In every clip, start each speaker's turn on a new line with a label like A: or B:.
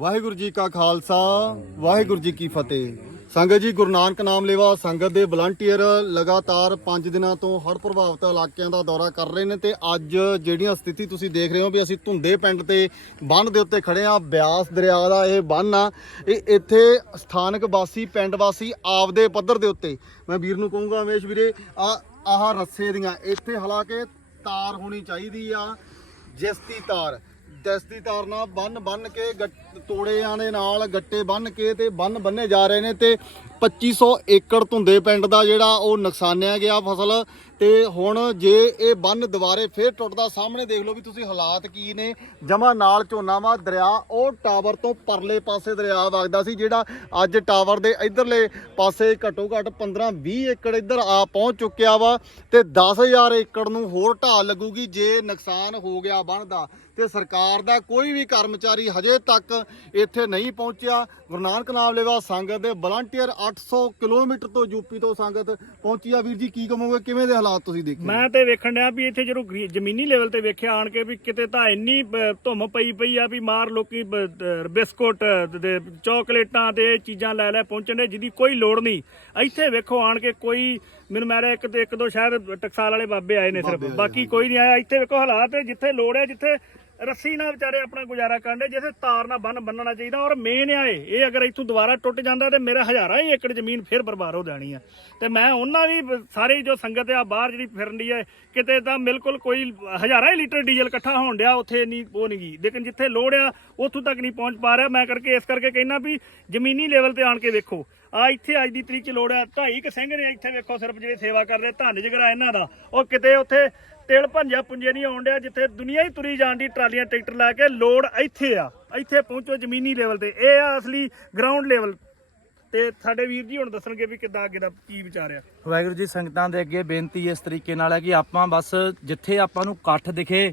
A: ਵਾਹਿਗੁਰੂ ਜੀ ਕਾ ਖਾਲਸਾ, ਵਾਹਿਗੁਰੂ ਜੀ ਕੀ ਫਤਿਹ। ਸੰਗਤ ਜੀ, ਗੁਰੂ ਨਾਨਕ ਨਾਮ ਲੇਵਾ, ਸੰਗਤ ਦੇ ਵਲੰਟੀਅਰ ਲਗਾਤਾਰ 5 ਦਿਨਾਂ ਤੋਂ ਹੜ੍ਹ ਪ੍ਰਭਾਵਿਤ ਇਲਾਕਿਆਂ ਦਾ ਦੌਰਾ ਕਰ ਰਹੇ ਨੇ ਤੇ ਅੱਜ ਜਿਹੜੀਆਂ ਸਥਿਤੀ ਤੁਸੀਂ ਦੇਖ ਰਹੇ ਹੋ ਵੀ ਅਸੀਂ ਧੁੰਦੇ ਪਿੰਡ ਤੇ ਬੰਨ ਦੇ ਉੱਤੇ ਖੜੇ ਆ, ਬਿਆਸ ਦਰਿਆ ਦਾ ਇਹ ਬੰਨ ਆ, ਇਹ ਇੱਥੇ ਸਥਾਨਕ ਵਾਸੀ, ਪਿੰਡ ਵਾਸੀ ਆਪਦੇ ਪੱਧਰ ਦੇ ਉੱਤੇ। ਮੈਂ ਵੀਰ ਨੂੰ ਕਹੂੰਗਾ, ਅਮੇਸ਼ ਵੀਰੇ, ਆ, ਆਹ ਰੱਸੇ ਦੀਆਂ, ਇੱਥੇ ਹਾਲਾਂਕਿ ਤਾਰ ਹੋਣੀ ਚਾਹੀਦੀ ਆ, ਜਿਸਤੀ ਤਾਰ। ਦਸਤੀ ਤਾਰ ਨਾਲ ਬੰਨ ਬੰਨ ਕੇ ਗੱਟ- ਤੋੜਿਆਂ ਦੇ ਨਾਲ ਗੱਟੇ ਬੰਨ ਕੇ ਤੇ ਬੰਨ ਬੰਨੇ ਜਾ ਰਹੇ ਨੇ ਤੇ 2500 ਏਕੜ ਧੁੰਦੇ ਪਿੰਡ ਦਾ ਜਿਹੜਾ ਉਹ ਨੁਕਸਾਨਿਆ ਗਿਆ ਫਸਲ ਤੇ ਹੁਣ ਜੇ ਇਹ ਬੰਨ ਦੁਬਾਰੇ ਫੇਰ ਟੁੱਟਦਾ ਸਾਹਮਣੇ ਦੇਖ ਲਓ ਵੀ ਤੁਸੀਂ ਹਾਲਾਤ ਕੀ ਨੇ। ਜਮਾ ਨਾਲ ਝੋਨਾ ਵਾ, ਦਰਿਆ, ਉਹ ਟਾਵਰ ਤੋਂ ਪਰਲੇ ਪਾਸੇ ਦਰਿਆ ਵਗਦਾ ਸੀ ਜਿਹੜਾ ਅੱਜ ਟਾਵਰ ਦੇ ਇਧਰਲੇ ਪਾਸੇ ਘੱਟੋ ਘੱਟ 15 20 ਏਕੜ ਇੱਧਰ ਆ ਪਹੁੰਚ ਚੁੱਕਿਆ ਵਾ ਤੇ 10000 ਏਕੜ ਨੂੰ ਹੋਰ ਢਾਹ ਲੱਗੂਗੀ ਜੇ ਨੁਕਸਾਨ ਹੋ ਗਿਆ ਬੰਨ ਦਾ ਤੇ ਸਰਕਾਰ ਦਾ ਕੋਈ ਵੀ ਕਰਮਚਾਰੀ ਹਜੇ ਤੱਕ ਇੱਥੇ ਨਹੀਂ ਪਹੁੰਚਿਆ। ਗੁਰੂ ਨਾਨਕ ਨਾਮ ਲੇਵਾ ਸੰਗਤ ਦੇ ਵਲੰਟੀਅਰ 800 ਕਿਲੋਮੀਟਰ ਤੋਂ ਯੂਪੀ ਤੋਂ ਸੰਗਤ ਪਹੁੰਚੀ ਆ। ਵੀਰ ਜੀ ਕੀ ਕਹੋਗੇ? ਕਿਵੇਂ ਦੇ ਹਾਲਾਤ ਤੁਸੀਂ ਦੇਖੇ?
B: ਮੈਂ ਤੇ ਵੇਖਣ ਡਿਆ ਵੀ ਇੱਥੇ ਜਦੋਂ ਜ਼ਮੀਨੀ ਲੈਵਲ ਤੇ ਵੇਖਿਆ ਆਣ ਕੇ ਵੀ ਕਿਤੇ ਤਾਂ ਇੰਨੀ ਧੁੰਮ ਪਈ ਪਈ ਆ ਵੀ ਮਾਰ ਲੋਕੀ ਬਿਸਕੁਟ ਦੇ ਚਾਕਲੇਟਾਂ ਤੇ ਚੀਜ਼ਾਂ ਲੈ ਲੈ ਪਹੁੰਚਣ ਦੇ ਜਿਹਦੀ ਕੋਈ ਲੋੜ ਨਹੀਂ। ਇੱਥੇ ਵੇਖੋ ਆਣ ਕੇ ਕੋਈ ਮੈਨੂੰ ਮੇਰੇ ਇੱਕ ਤੇ ਇੱਕ ਦੋ ਸ਼ਾਇਦ ਟਕਸਾਲ ਵਾਲੇ ਬਾਬੇ ਆਏ ਨੇ ਸਿਰਫ ਬਾਕੀ ਕੋਈ ਨਹੀਂ ਆਇਆ। ਇੱਥੇ ਵੇਖੋ ਹਾਲਾਤ ਜਿੱਥੇ ਲੋੜ ਹੈ ਜਿੱਥੇ ਰੱਸੀ ਨਾਲ ਵਿਚਾਰੇ ਆਪਣਾ ਗੁਜ਼ਾਰਾ ਕਰਨ ਦੇ ਜਿੱਥੇ ਤਾਰ ਨਾਲ ਬੰਨ ਬੰਨਣਾ ਚਾਹੀਦਾ। ਔਰ ਮੇਨ ਆ ਇਹ ਇਹ ਅਗਰ ਇੱਥੋਂ ਦੁਬਾਰਾ ਟੁੱਟ ਜਾਂਦਾ ਤੇ ਮੇਰਾ ਹਜ਼ਾਰਾਂ ਹੀ ਏਕੜ ਜ਼ਮੀਨ ਫਿਰ ਬਰਬਾਦ ਹੋ ਜਾਣੀ ਆ। ਤੇ ਮੈਂ ਉਹਨਾਂ ਦੀ ਸਾਰੀ ਜੋ ਸੰਗਤ ਆ, ਬਾਹਰ ਜਿਹੜੀ ਫਿਰਨ ਦੀ ਹੈ ਕਿਤੇ ਤਾਂ ਬਿਲਕੁਲ ਕੋਈ ਹਜ਼ਾਰਾਂ ਹੀ ਲੀਟਰ ਡੀਜ਼ਲ ਇਕੱਠਾ ਹੋਣ ਡਿਆ, ਉੱਥੇ ਨਹੀਂ ਉਹ ਨਹੀਂ ਗਈ ਲੇਕਿਨ ਜਿੱਥੇ ਲੋੜ ਆ, ਉੱਥੋਂ ਤੱਕ ਨਹੀਂ ਪਹੁੰਚ ਪਾ ਰਿਹਾ। ਮੈਂ ਕਰਕੇ ਇਸ ਕਰਕੇ ਕਹਿੰਦਾ ਵੀ ਜ਼ਮੀਨੀ ਲੈਵਲ ਤੇ ਆਣ ਕੇ ਵੇਖੋ। ਆ ਇੱਥੇ ਅੱਜ ਦੀ ਤਰੀਕ ਚ ਲੋੜ ਆ, ਢਾਈ ਕ ਸਿੰਘ ਨੇ ਇੱਥੇ ਵੇਖੋ ਸਿਰਫ ਜਿਹੜੇ ਸੇਵਾ ਕਰਦੇ ਧੰਨ ਜਿਗਰਾ ਇਹਨਾਂ ਦਾ। ਉਹ ਕਿਤੇ ਉੱਥੇ ਤਿਲ ਭੰਜਾ ਪੁੰਜੇ ਨਹੀਂ ਆਉਣ ਡਿਆ, ਜਿੱਥੇ ਦੁਨੀਆ ਹੀ ਤੁਰੀ ਜਾਣ ਦੀ ਟਰਾਲੀਆਂ, ਟਰੈਕਟਰ ਲਾ ਕੇ ਲੋੜ ਇੱਥੇ ਆ। ਇੱਥੇ ਪਹੁੰਚੋ ਜ਼ਮੀਨੀ ਲੈਵਲ ਤੇ। ਇਹ ਆ ਅਸਲੀ ਗਰਾਊਂਡ ਲੈਵਲ ਤੇ ਸਾਡੇ ਵੀਰ ਜੀ ਹੁਣ ਦੱਸਣਗੇ ਵੀ ਕਿੱਦਾਂ ਅੱਗੇ ਦਾ ਕੀ ਵਿਚਾਰ ਆ।
C: ਵਾਹਿਗੁਰੂ ਜੀ, ਸੰਗਤਾਂ ਦੇ ਅੱਗੇ ਬੇਨਤੀ ਇਸ ਤਰੀਕੇ ਨਾਲ ਹੈ ਕਿ ਆਪਾਂ ਬਸ ਜਿੱਥੇ ਆਪਾਂ ਨੂੰ ਇਕੱਠ ਦਿਖੇ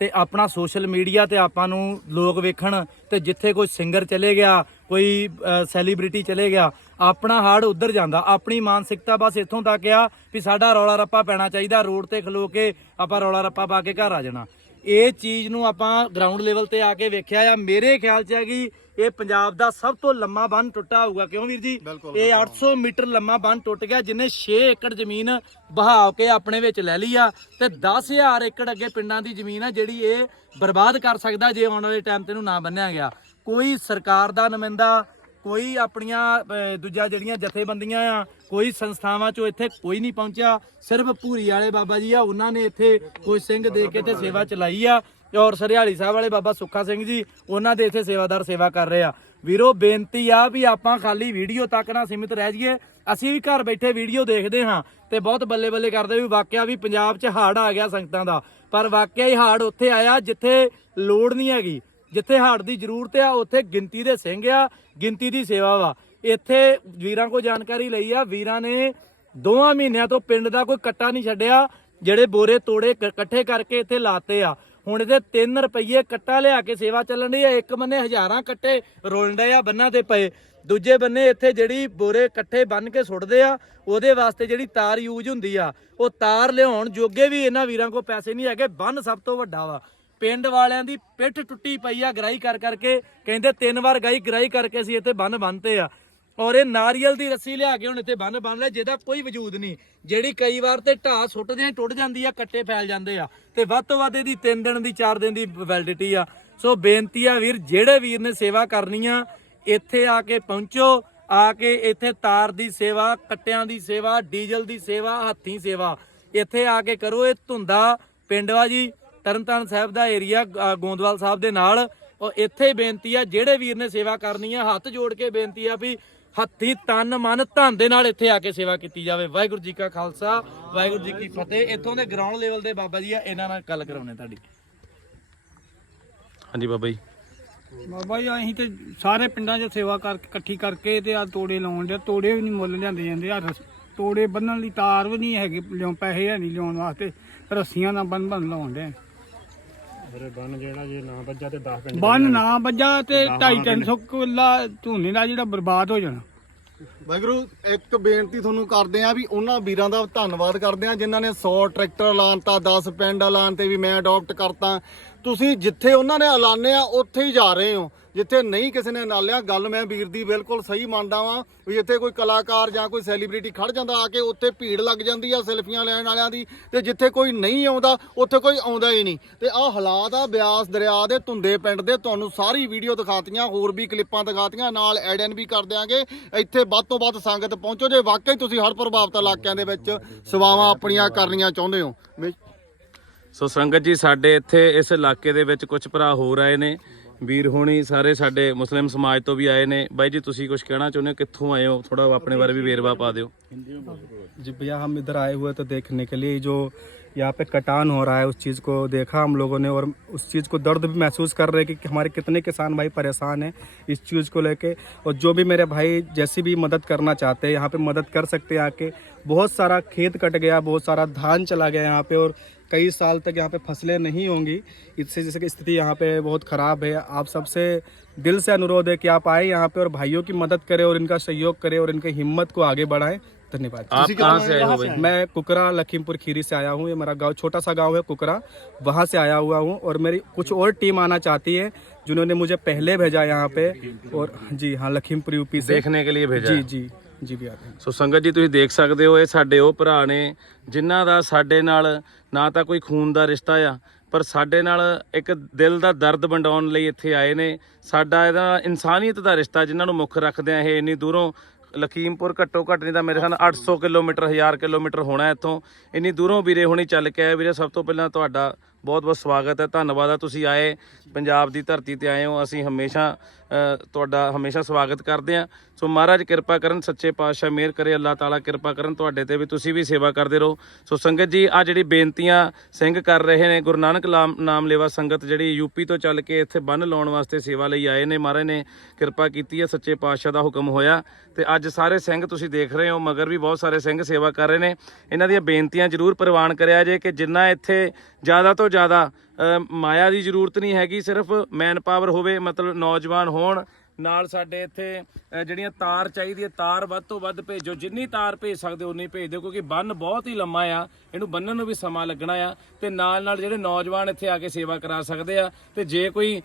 C: ਤੇ ਆਪਣਾ ਸੋਸ਼ਲ ਮੀਡੀਆ ਤੇ ਆਪਾਂ ਨੂੰ ਲੋਕ ਵੇਖਣ ਤੇ ਜਿੱਥੇ ਕੋਈ ਸਿੰਗਰ ਚਲੇ ਗਿਆ ਕੋਈ ਸੈਲੀਬ੍ਰਿਟੀ ਚਲੇ ਗਿਆ ਆਪਣਾ ਹਾੜ ਉੱਧਰ ਜਾਂਦਾ। ਆਪਣੀ ਮਾਨਸਿਕਤਾ ਬਸ ਇੱਥੋਂ ਤੱਕ ਆ ਵੀ ਸਾਡਾ ਰੌਲਾ ਰੱਪਾ ਪੈਣਾ ਚਾਹੀਦਾ ਰੋਡ ਤੇ ਖਲੋ ਕੇ ਆਪਾਂ ਰੌਲਾ ਰੱਪਾ ਪਾ ਕੇ ਘਰ ਆ ਜਾਣਾ। ਇਹ ਚੀਜ਼ ਨੂੰ ਆਪਾਂ ਗਰਾਊਂਡ ਲੈਵਲ ਤੇ ਆ ਕੇ ਵੇਖਿਆ ਆ। ਮੇਰੇ ਖਿਆਲ 'ਚ ਹੈ ਕਿ ਇਹ ਪੰਜਾਬ ਦਾ ਸਭ ਤੋਂ ਲੰਮਾ ਬੰਨ ਟੁੱਟਾ ਹੋਊਗਾ। ਕਿਉਂ ਵੀਰ ਜੀ? ਇਹ 800 ਮੀਟਰ ਲੰਮਾ ਬੰਨ ਟੁੱਟ ਗਿਆ ਜਿਨੇ 6 ਏਕੜ ਜ਼ਮੀਨ ਬਹਾ ਕੇ ਆਪਣੇ ਵਿੱਚ ਲੈ ਲਈ ਆ ਤੇ 10000 ਏਕੜ ਅੱਗੇ ਪਿੰਡਾਂ ਦੀ ਜ਼ਮੀਨ ਆ ਜਿਹੜੀ ਇਹ ਬਰਬਾਦ ਕਰ ਸਕਦਾ ਜੇ ਆਉਣ ਵਾਲੇ ਟਾਈਮ ਤੇ ਇਹਨੂੰ ਨਾ ਬੰਨਿਆ ਗਿਆ। ਕੋਈ ਸਰਕਾਰ ਦਾ ਨੁਮਾਇੰਦਾ, ਕੋਈ ਆਪਣੀਆਂ ਦੂਜਾ ਜਿਹੜੀਆਂ ਜਥੇਬੰਦੀਆਂ ਆ, ਕੋਈ ਸੰਸਥਾਵਾਂ ਚੋਂ ਇੱਥੇ ਕੋਈ ਨਹੀਂ ਪਹੁੰਚਿਆ। ਸਿਰਫ ਭੂਰੀ ਵਾਲੇ ਬਾਬਾ ਜੀ ਆ, ਉਹਨਾਂ ਨੇ ਇੱਥੇ ਕੋਈ ਸਿੰਘ ਦੇ ਕੇ ਇੱਥੇ ਸੇਵਾ ਚਲਾਈ ਆ। ਔਰ ਸਰਿਆਲੀ ਸਾਹਿਬ ਵਾਲੇ ਬਾਬਾ ਸੁੱਖਾ ਸਿੰਘ ਜੀ, ਉਹਨਾਂ ਦੇ ਇੱਥੇ ਸੇਵਾਦਾਰ ਸੇਵਾ ਕਰ ਰਹੇ ਆ। ਵੀਰੋ, ਬੇਨਤੀ ਆ ਵੀ ਆਪਾਂ ਖਾਲੀ ਵੀਡੀਓ ਤੱਕ ਨਾ ਸੀਮਿਤ ਰਹਿ ਜਾਈਏ। ਅਸੀਂ ਵੀ ਘਰ ਬੈਠੇ ਵੀਡੀਓ ਦੇਖਦੇ ਹਾਂ ਤੇ ਬਹੁਤ ਬੱਲੇ ਬੱਲੇ ਕਰਦੇ ਵੀ ਵਾਕਿਆ ਵੀ ਪੰਜਾਬ 'ਚ ਹਾੜ ਆ ਗਿਆ ਸੰਗਤਾਂ ਦਾ। ਪਰ ਵਾਕਿਆ ਹੀ ਹਾੜ ਉੱਥੇ ਆਇਆ ਜਿੱਥੇ ਲੋੜ ਨਹੀਂ ਹੈਗੀ। ਜਿੱਥੇ ਹੜ੍ਹ ਦੀ ਜ਼ਰੂਰਤ ਆ, ਉੱਥੇ ਗਿਣਤੀ ਦੇ ਸਿੰਘ ਆ, ਗਿਣਤੀ ਦੀ ਸੇਵਾ ਵਾ। ਇੱਥੇ ਵੀਰਾਂ ਕੋ ਜਾਣਕਾਰੀ ਲਈ ਆ, ਵੀਰਾਂ ਨੇ ਦੋਵਾਂ ਮਹੀਨਿਆਂ ਤੋਂ ਪਿੰਡ ਦਾ ਕੋਈ ਕੱਟਾ ਨਹੀਂ ਛੱਡਿਆ, ਜਿਹੜੇ ਬੋਰੇ ਤੋੜੇ ਕ- ਇਕੱਠੇ ਕਰਕੇ ਇੱਥੇ ਲਾਤੇ ਆ। ਹੁਣ ਇਹਦੇ 3 ਰੁਪਏ ਕੱਟਾ ਲਿਆ ਕੇ ਸੇਵਾ ਚੱਲਣ ਦੀ ਆ, ਇੱਕ ਬੰਨੇ ਹਜ਼ਾਰਾਂ ਕੱਟੇ ਰੋਲਣ ਆ ਬੰਨਾਂ ਤੇ ਪਏ। ਦੂਜੇ ਬੰਨੇ ਇੱਥੇ ਜਿਹੜੀ ਬੋਰੇ ਇਕੱਠੇ ਬੰਨ ਕੇ ਸੁੱਟਦੇ ਆ, ਉਹਦੇ ਵਾਸਤੇ ਜਿਹੜੀ ਤਾਰ ਯੂਜ਼ ਹੁੰਦੀ ਆ, ਉਹ ਤਾਰ ਲਿਆਉਣ ਜੋਗੇ ਵੀ ਇਹਨਾਂ ਵੀਰਾਂ ਕੋਲ ਪੈਸੇ ਨਹੀਂ ਹੈਗੇ, ਬੰਨ ਸਭ ਤੋਂ ਵੱਡਾ ਵਾ। ਪਿੰਡ ਵਾਲਿਆਂ ਦੀ ਪਿੱਠ ਟੁੱਟੀ ਪਈ ਆ ਗਰਾਈ ਕਰ ਕਰਕੇ, ਕਹਿੰਦੇ ਤਿੰਨ ਵਾਰ ਗਾਈ, ਗਰਾਈ ਕਰਕੇ ਅਸੀਂ ਇੱਥੇ ਬੰਨ ਬੰਨਤੇ ਆ। ਔਰ ਇਹ ਨਾਰੀਅਲ ਦੀ ਰੱਸੀ ਲਿਆ ਕੇ ਹੁਣ ਇੱਥੇ ਬੰਨ ਬੰਨ ਲਿਆ, ਜਿਹਦਾ ਕੋਈ ਵਜੂਦ ਨਹੀਂ। ਜਿਹੜੀ ਕਈ ਵਾਰ ਤੇ ਢਾਹ ਸੁੱਟਦੇ ਆ, ਟੁੱਟ ਜਾਂਦੀ ਆ, ਕੱਟੇ ਫੈਲ ਜਾਂਦੇ ਆ। ਤੇ ਵੱਧ ਤੋਂ ਵੱਧ ਇਹਦੀ 3 ਦਿਨ ਦੀ 4 ਦਿਨ ਦੀ ਵੈਲਿਡਿਟੀ ਆ। ਸੋ ਬੇਨਤੀ ਆ ਵੀਰ, ਜਿਹੜੇ ਵੀਰ ਨੇ ਸੇਵਾ ਕਰਨੀ ਆ, ਇੱਥੇ ਆ ਕੇ ਪਹੁੰਚੋ, ਆ ਕੇ ਇੱਥੇ ਤਾਰ ਦੀ ਸੇਵਾ, ਕੱਟਿਆਂ ਦੀ ਸੇਵਾ, ਡੀਜ਼ਲ ਦੀ ਸੇਵਾ, ਹੱਥੀਂ ਸੇਵਾ, ਇੱਥੇ ਆ ਕੇ ਕਰੋ। ਇਹ ਧੁੰਦਾ ਪਿੰਡਵਾ ਜੀ। ਤਰਨਤਾਰਨ ਸਾਹਿਬ ਦਾ ਏਰੀਆ ਗੋਂਦਵਾਲ ਸਾਹਿਬ ਦੇ ਨਾਲ। ਉਹ ਇੱਥੇ ਬੇਨਤੀ ਆ ਜਿਹੜੇ ਵੀਰ ਨੇ ਸੇਵਾ ਕਰਨੀ ਆ ਹੱਥ ਜੋੜ ਕੇ ਬੇਨਤੀ ਆ ਵੀ ਹੱਥੀ ਤਨ ਮਨ ਧਨ ਦੇ ਨਾਲ ਇੱਥੇ ਆ ਕੇ ਸੇਵਾ ਕੀਤੀ ਜਾਵੇ। ਵਾਹਿਗੁਰੂ ਜੀ ਕਾ ਖਾਲਸਾ ਵਾਹਿਗੁਰੂ ਜੀ ਕੀ ਫਤਿਹ। ਇੱਥੋਂ ਦੇ ਗਰਾਊਂਡ ਲੈਵਲ ਦੇ ਬਾਬਾ ਜੀ ਆ ਇਹਨਾਂ ਨਾਲ ਗੱਲ ਕਰਾਉਣੇ ਤੁਹਾਡੀ।
D: ਹਾਂਜੀ ਬਾਬਾ ਜੀ।
E: ਬਾਬਾ ਜੀ ਅਸੀਂ ਤੇ ਸਾਰੇ ਪਿੰਡਾਂ 'ਚ ਸੇਵਾ ਕਰਕੇ ਇਕੱਠੀ ਕਰਕੇ ਤੇ ਆ ਤੋੜੇ ਲਾਉਣ ਦੇ ਤੋੜੇ ਵੀ ਨਹੀਂ ਮੁੱਲ ਲਿਆਂਦੇ ਜਾਂਦੇ ਆ। ਤੋੜੇ ਬੰਨਣ ਲਈ ਤਾਰ ਵੀ ਨਹੀਂ ਹੈਗੇ ਲਿਓ ਪੈਸੇ ਹੈ ਨਹੀਂ ਲਿਆਉਣ ਵਾਸਤੇ। ਰੱਸੀਆਂ ਨਾਲ ਬੰਨ ਬੰਨ ਲਾਉਣ ਦੇ
B: ਬੰਨ ਜਿਹੜਾ ਜੇ ਨਾ ਵੱਜਾ ਤੇ 10 ਪਿੰਡ
E: ਬੰਨ ਨਾ ਵੱਜਾ ਤੇ 2.5 300 ਕਿੱਲਾ ਝੋਨੇ ਦਾ ਜਿਹੜਾ ਬਰਬਾਦ ਹੋ ਜਾਣਾ।
A: ਵਾਹਿਗੁਰੂ ਇੱਕ ਬੇਨਤੀ ਤੁਹਾਨੂੰ ਕਰਦੇ ਆ ਵੀ ਉਹਨਾਂ ਵੀਰਾਂ ਦਾ ਧੰਨਵਾਦ ਕਰਦੇ ਆ ਜਿਨ੍ਹਾਂ ਨੇ 100 ਟਰੈਕਟਰ ਐਲਾਨਤਾ 10 ਪਿੰਡ ਐਲਾਨ ਤੇ ਵੀ ਮੈਂ ਅਡਾਪਟ ਕਰਤਾ। ਤੁਸੀਂ ਜਿੱਥੇ ਉਹਨਾਂ ਨੇ ਐਲਾਨੇ ਆ ਉੱਥੇ ਹੀ ਜਾ ਰਹੇ ਹੋ। ਜਿੱਥੇ ਨਹੀਂ ਕਿਸੇ ਨੇ ਨਾਲ ਲਿਆ, ਗੱਲ ਮੈਂ ਵੀਰ ਦੀ ਬਿਲਕੁਲ ਸਹੀ ਮੰਨਦਾ ਵਾਂ, ਵੀ ਜਿੱਥੇ ਕੋਈ ਕਲਾਕਾਰ ਜਾਂ ਕੋਈ ਸੈਲੀਬ੍ਰਿਟੀ ਖੜ ਜਾਂਦਾ ਆ ਕੇ ਉੱਥੇ ਭੀੜ ਲੱਗ ਜਾਂਦੀ ਆ ਸੈਲਫੀਆਂ ਲੈਣ ਵਾਲਿਆਂ ਦੀ, ਤੇ ਜਿੱਥੇ ਕੋਈ ਨਹੀਂ ਆਉਂਦਾ, ਉੱਥੇ ਕੋਈ ਆਉਂਦਾ ਹੀ ਨਹੀਂ। ਤੇ ਆਹ ਹਾਲਾਤ ਆ ਬਿਆਸ ਦਰਿਆ ਦੇ, ਧੁੰਦੇ ਪਿੰਡ ਦੇ, ਤੁਹਾਨੂੰ ਸਾਰੀ ਵੀਡੀਓ ਦਿਖਾਤੀਆਂ, ਹੋਰ ਵੀ ਕਲਿੱਪਾਂ ਦਿਖਾਤੀਆਂ, ਨਾਲ ਐਡਨ ਵੀ ਕਰ ਦਿਆਂਗੇ। ਇੱਥੇ ਵੱਧ ਤੋਂ ਵੱਧ ਸੰਗਤ ਪਹੁੰਚੋ, ਜੇ ਵਾਕਈ ਤੁਸੀਂ ਹੜ੍ਹ ਪ੍ਰਭਾਵਿਤ ਇਲਾਕਿਆਂ ਦੇ ਵਿੱਚ ਸੇਵਾਵਾਂ ਆਪਣੀਆਂ ਕਰਨੀਆਂ ਚਾਹੁੰਦੇ ਹੋ।
D: ਸੋ ਸੰਗਤ ਜੀ, ਸਾਡੇ ਇੱਥੇ ਇਸ ਇਲਾਕੇ ਦੇ ਵਿੱਚ ਕੁਝ ਭਰਾ ਹੋਰ ਆਏ ਨੇ। ਵੀਰ ਹੋਣੀ ਸਾਰੇ ਸਾਡੇ ਮੁਸਲਿਮ ਸਮਾਜ ਤੋਂ ਵੀ ਆਏ ਨੇ। ਬਾਈ ਜੀ, ਤੁਸੀਂ ਕੁਝ ਕਹਿਣਾ ਚਾਹੁੰਦੇ ਹੋ? ਕਿੱਥੋਂ ਆਏ ਹੋ? ਥੋੜਾ ਆਪਣੇ ਬਾਰੇ ਵੀ ਵੇਰਵਾ ਪਾ ਦਿਓ।
F: जी भैया, हम इधर आए हुए तो देखने के लिए जो यहाँ पे कटान हो रहा है, उस चीज़ को देखा हम लोगों ने और उस चीज़ को दर्द भी महसूस कर रहे हैं कि हमारे कितने किसान भाई परेशान हैं इस चीज़ को लेके और जो भी मेरे भाई जैसी भी मदद करना चाहते हैं, यहाँ पे मदद कर सकते हैं आके। बहुत सारा खेत कट गया, बहुत सारा धान चला गया यहाँ पे और कई साल तक यहाँ पे फ़सलें नहीं होंगी। इससे जैसे कि स्थिति यहाँ पे बहुत ख़राब है। आप सबसे दिल से अनुरोध है कि आप आए यहाँ पे और भाइयों की मदद करें और इनका सहयोग करें और इनकी हिम्मत को आगे बढ़ाएँ। धन्यवाद।
D: आप कहाँ से आए हो भाई?
F: मैं कुकरा लखीमपुर खीरी से आया हूँ। ये मेरा गाँव छोटा सा गाँव है कुकरा। वहाँ से आया हुआ हूँ और मेरी कुछ और टीम आना चाहती है जिन्होंने मुझे पहले भेजा यहाँ पे। और हाँ जी हाँ लखीमपुर यूपी से।
D: देखने के लिए भेजा
F: जी जी। ਜੀ, ਵੀ ਆਦੇ
D: ਸੋ ਸੰਗਤ ਜੀ, ਤੁਸੀਂ ਦੇਖ ਸਕਦੇ ਹੋ, ਇਹ ਸਾਡੇ ਉਹ ਭਰਾ ਨੇ, ਜਿਨ੍ਹਾਂ ਦਾ ਸਾਡੇ ਨਾਲ ਨਾ ਤਾਂ ਕੋਈ ਖੂਨ ਦਾ ਰਿਸ਼ਤਾ ਆ, ਪਰ ਸਾਡੇ ਨਾਲ ਇੱਕ ਦਿਲ ਦਾ ਦਰਦ ਵੰਡਾਉਣ ਲਈ ਇੱਥੇ ਆਏ ਨੇ। ਸਾਡਾ ਇਹਦਾ ਇਨਸਾਨੀਅਤ ਦਾ ਰਿਸ਼ਤਾ, ਜਿਨ੍ਹਾਂ ਨੂੰ ਮੁੱਖ ਰੱਖਦੇ ਆ ਇਹ ਇੰਨੀ ਦੂਰੋਂ। ਲਖੀਮਪੁਰ ਘੱਟੋ ਘੱਟ ਨਹੀਂ ਤਾਂ ਮੇਰੇ ਖਿਆਲ 800 ਕਿਲੋਮੀਟਰ 1000 ਕਿਲੋਮੀਟਰ ਹੋਣਾ ਇੱਥੋਂ। ਇੰਨੀ ਦੂਰੋਂ ਵੀਰੇ ਹੁਣੀ ਚੱਲ ਕੇ ਆਏ। ਵੀਰੇ, ਸਭ ਤੋਂ ਪਹਿਲਾਂ ਤੁਹਾਡਾ ਬਹੁਤ ਬਹੁਤ ਸਵਾਗਤ ਹੈ, ਧੰਨਵਾਦ ਆ ਤੁਸੀਂ ਆਏ, ਪੰਜਾਬ ਦੀ ਧਰਤੀ ਤੇ ਆਏ ਹੋ, ਅਸੀਂ ਹਮੇਸ਼ਾ ਤੁਹਾਡਾ ਹਮੇਸ਼ਾ ਸਵਾਗਤ ਕਰਦੇ ਆ ਸੋ ਮਹਾਰਾਜ ਕਿਰਪਾ ਕਰਨ, ਸੱਚੇ ਪਾਤਸ਼ਾਹ ਮਿਹਰ ਕਰੇ, ਅੱਲਾਹ ਤਾਲਾ ਕਿਰਪਾ ਕਰਨ ਤੁਹਾਡੇ ਤੇ ਵੀ, ਤੁਸੀਂ ਵੀ ਸੇਵਾ ਕਰਦੇ ਰਹੋ। ਸੋ ਸੰਗਤ ਜੀ ਆ ਜਿਹੜੀ ਬੇਨਤੀਆਂ ਸਿੰਘ ਕਰ ਰਹੇ ਨੇ, ਗੁਰੂ ਨਾਨਕ ਲਾਮ- ਨਾਮ ਲੇਵਾ ਸੰਗਤ ਜਿਹੜੀ ਯੂਪੀ ਤੋਂ ਚੱਲ ਕੇ ਇੱਥੇ ਬੰਨ ਲਾਉਣ ਵਾਸਤੇ ਸੇਵਾ ਲਈ ਆਏ ਨੇ, ਮਹਾਰਾਜ ਨੇ ਕਿਰਪਾ ਕੀਤੀ ਹੈ, ਸੱਚੇ ਪਾਤਸ਼ਾਹ ਦਾ ਹੁਕਮ ਹੋਇਆ। ਤੇ ਅੱਜ ਸਾਰੇ ਸਿੰਘ ਤੁਸੀਂ ਦੇਖ ਰਹੇ ਹੋ, ਮਗਰ ਵੀ ਬਹੁਤ ਸਾਰੇ ਸਿੰਘ ਸੇਵਾ ਕਰ ਰਹੇ ਨੇ। ਇਹਨਾਂ ਦੀਆਂ ਬੇਨਤੀਆਂ ਜ਼ਰੂਰ ਪ੍ਰਵਾਨ ਕਰਿਆ ਜੇ ਕਿ ਜਿੰਨਾ ਇੱਥੇ ਜ਼ਿਆਦਾ ਤੋਂ ਜ਼ਿਆਦਾ ਮਾਇਆ ਦੀ ਜ਼ਰੂਰਤ ਨਹੀਂ ਹੈਗੀ, ਸਿਰਫ ਮੈਨ ਪਾਵਰ ਹੋਵੇ, ਮਤਲਬ ਨੌਜਵਾਨ ਹੋਣ। ਨਾਲ ਸਾਡੇ ਇੱਥੇ ਜਿਹੜੀਆਂ ਤਾਰ ਚਾਹੀਦੀ ਹੈ, ਤਾਰ ਵੱਧ ਤੋਂ ਵੱਧ ਭੇਜੋ। ਜਿੰਨੀ ਤਾਰ ਭੇਜ ਸਕਦੇ ਹੋ, ਉਨੀ ਭੇਜ ਦਿਓ, ਕਿਉਂਕਿ ਬੰਨ ਬਹੁਤ ਹੀ ਲੰਮਾ ਆ। ਇਹਨੂੰ ਬੰਨਣ ਨੂੰ ਵੀ ਸਮਾਂ ਲੱਗਣਾ ਆ। ਤੇ ਨਾਲ ਨਾਲ ਜਿਹੜੇ ਨੌਜਵਾਨ ਇੱਥੇ ਆ ਕੇ ਸੇਵਾ ਕਰਾ ਸਕਦੇ ਆ। ਤੇ ਜੇ ਕੋਈ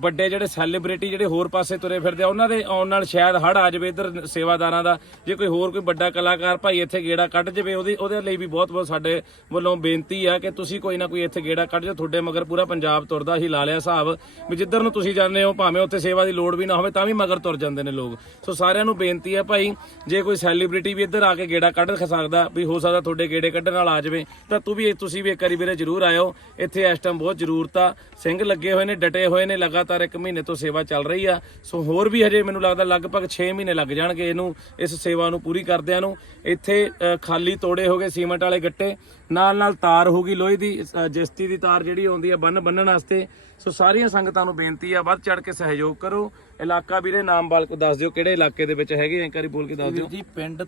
D: ਵੱਡੇ ਜਿਹੜੇ ਸੈਲੀਬ੍ਰਿਟੀ ਜਿਹੜੇ ਹੋਰ ਪਾਸੇ ਤੁਰੇ ਫਿਰਦੇ ਆ, ਉਹਨਾਂ ਦੇ ਆਉਣ ਨਾਲ ਸ਼ਾਇਦ ਹੜ ਆ ਜਾਵੇ ਇਧਰ ਸੇਵਾਦਾਰਾਂ ਦਾ। ਜੇ ਕੋਈ ਹੋਰ ਕੋਈ ਵੱਡਾ ਕਲਾਕਾਰ ਭਾਈ ਇੱਥੇ ਗੇੜਾ ਕੱਢ ਜਾਵੇ, ਉਹਦੀ ਉਹਦੇ ਲਈ ਵੀ ਬਹੁਤ ਬਹੁਤ ਸਾਡੇ ਵੱਲੋਂ ਬੇਨਤੀ ਆ ਕਿ ਤੁਸੀਂ ਕੋਈ ਨਾ ਕੋਈ ਇੱਥੇ ਗੇੜਾ ਕੱਢ ਜਾਓ। ਤੁਹਾਡੇ ਮਗਰ ਪੂਰਾ ਪੰਜਾਬ ਤੁਰਦਾ ਹੀ ਲਾ ਲਿਆ ਹਿਸਾਬ। ਵੀ ਜਿੱਧਰ ਨੂੰ ਤੁਸੀਂ ਜਾਂਦੇ ਹੋ, ਭਾਵੇਂ ਉੱਥੇ ਸੇਵਾ ਦੀ ਲੋੜ ਵੀ ਨਾ ਹੋਵੇ, ਤਾਂ ਵੀ ਮਗਰ ਤੁਰ ਜਾਂਦੇ ਨੇ ਲੋਕ। ਸੋ ਸਾਰਿਆਂ ਨੂੰ ਬੇਨਤੀ ਆ ਭਾਈ, ਜੇ ਕੋਈ ਸੈਲੀਬ੍ਰਿਟੀ ਵੀ ਇੱਧਰ ਆ ਕੇ ਗੇੜਾ ਕੱਢ ਸਕਦਾ, ਵੀ ਹੋ ਸਕਦਾ ਤੁਹਾਡੇ ਗੇੜੇ ਕੱਢਣ ਨਾਲ ਆ ਜਾਵੇ, ਤਾਂ ਤੂੰ ਵੀ ਤੁਸੀਂ ਵੀ ਇੱਕ ਵਾਰੀ ਵੀਰੇ ਜ਼ਰੂਰ ਆਇਓ। ਇੱਥੇ ਇਸ ਟਾਈਮ ਬਹੁਤ ਜ਼ਰੂਰਤ। ਆ ਸਿੰਘ ਲੱਗੇ ਹੋਏ ਨੇ, ਡਟੇ ਹੋਏ ਨੇ ਲਗਾਤਾਰ ਇੱਕ ਮਹੀਨੇ ਤੋਂ ਸੇਵਾ ਚੱਲ ਰਹੀ ਆ। ਸੋ ਹੋਰ ਵੀ ਹਜੇ ਮੈਨੂੰ ਲੱਗਦਾ ਲਗਭਗ 6 ਮਹੀਨੇ ਲੱਗ ਜਾਣਗੇ ਇਹਨੂੰ ਇਸ ਸੇਵਾ ਨੂੰ ਪੂਰੀ ਕਰਦਿਆਂ ਨੂੰ। ਇੱਥੇ ਖਾਲੀ ਤੋੜੇ ਹੋ ਗਏ ਸੀਮੈਂਟ ਵਾਲੇ ਗੱਟੇ। ਨਾਲ ਨਾਲ ਤਾਰ ਹੋਗੀ ਲੋਹੇ ਦੀ ਜਿਸਤੀ ਦੀ ਤਾਰ ਜਿਹੜੀ ਆਉਂਦੀ ਆ ਬੰਨ ਬੰਨਣ ਵਾਸਤੇ। ਸੋ ਸਾਰੀਆਂ ਸੰਗਤਾਂ ਨੂੰ ਬੇਨਤੀ ਆ ਵੱਧ ਚੜ ਕੇ ਸਹਿਯੋਗ ਕਰੋ। ਇਲਾਕਾ ਵੀਰੇ ਨਾਮ ਬਾਲਕ ਦੱਸ ਦਿਓ ਕਿਹੜੇ ਇਲਾਕੇ ਦੇ ਵਿੱਚ ਹੈਗੇ ਆ, ਇੱਕ ਬੋਲ ਕੇ ਦੱਸ ਦਿਓ।
C: ਜੀ ਪਿੰਡ ਅ,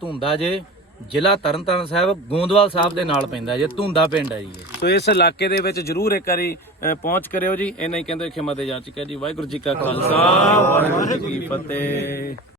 C: ਧੁੰਦਾ ਜੇ। ਜ਼ਿਲ੍ਹਾ ਤਰਨਤਾਰਨ ਸਾਹਿਬ ਗੋਂਦਵਾਲ ਸਾਹਿਬ ਦੇ ਨਾਲ ਪੈਂਦਾ ਜੇ ਧੁੰਦਾ ਪਿੰਡ ਹੈ ਜੀ ਇਹ।
D: ਸੋ ਇਸ ਇਲਾਕੇ ਦੇ ਵਿੱਚ ਜਰੂਰ ਇੱਕ ਵਾਰੀ ਅ, ਪਹੁੰਚ ਕਰਿਓ ਜੀ। ਇਹਨਾਂ ਹੀ ਕਹਿੰਦੇ ਖਿਮਾ ਦੇ ਜਾ ਚੁੱਕਿਆ ਜੀ। ਵਾਹਿਗੁਰੂ ਜੀ ਕਾ ਖਾਲਸਾ ਵਾਹਿਗੁਰੂ ਜੀ ਕੀ ਫਤਿਹ।